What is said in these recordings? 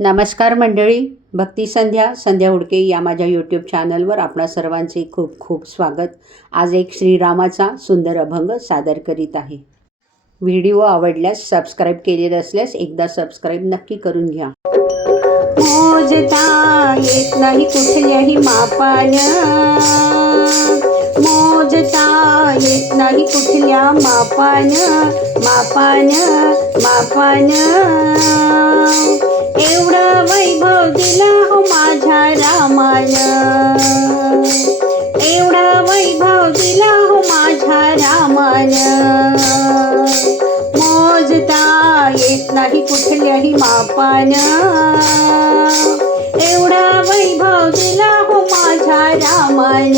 नमस्कार मंडळी भक्ती संध्या संध्या हुडके या माझ्या यूट्यूब चॅनलवर आपणा सर्वांचे खूप खूप स्वागत. आज एक श्रीरामाचा सुंदर अभंग सादर करीत आहे. व्हिडिओ आवडल्यास सबस्क्राईब केलेले असल्यास एकदा सबस्क्राईब नक्की करून घ्या. मोजता येत नाही कुठल्याही मापान मोजता येत नाही कुठल्या मापान मापान मापान वैभव दिला हो माझ्या रामान एवढा वैभव दिला हो माझ्या रामान मोजता येत नाही कुठल्याही मापान एवढा वैभव दिला हो माझ्या रामान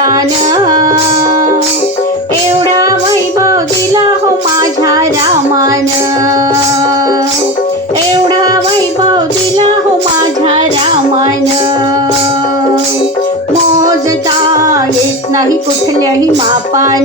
दान. एवढा वैभव दिला हो माझ्या रामान. एवढा वैभव दिला हो माझ्या रामान. मोजता येत नाही कुठल्याही मापान.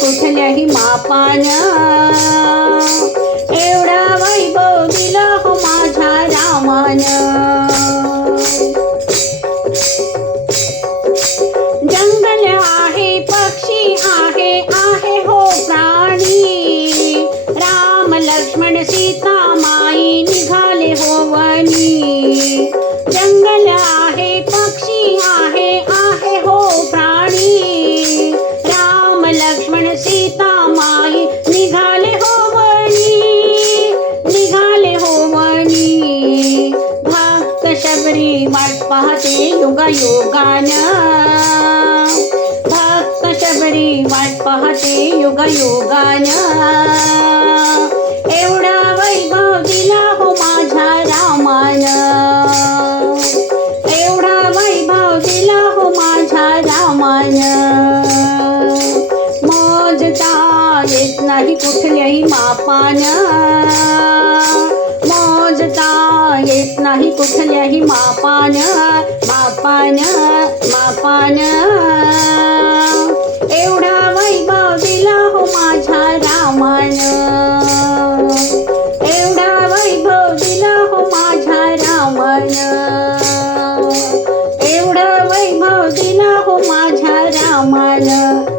कुठल्याही मापान. एवढा वैभव दिला हो माझ्या रामान. पाहते योगा योगान. भक्त शबरी वाट पाहते योगा योगान. एवढा वैभव दिला हो माझ्या रामान. एवढा वैभव दिला हो माझ्या रामान. मोजता येत नाही कुठल्याही मापान. नाही कुठल्याही मापान मापान मापान. एवढा वैभव दिला हो माझ्या रामान. एवढा वैभव दिला हो माझ्या रामान. एवढा वैभव दिला हो माझ्या रामान रामान.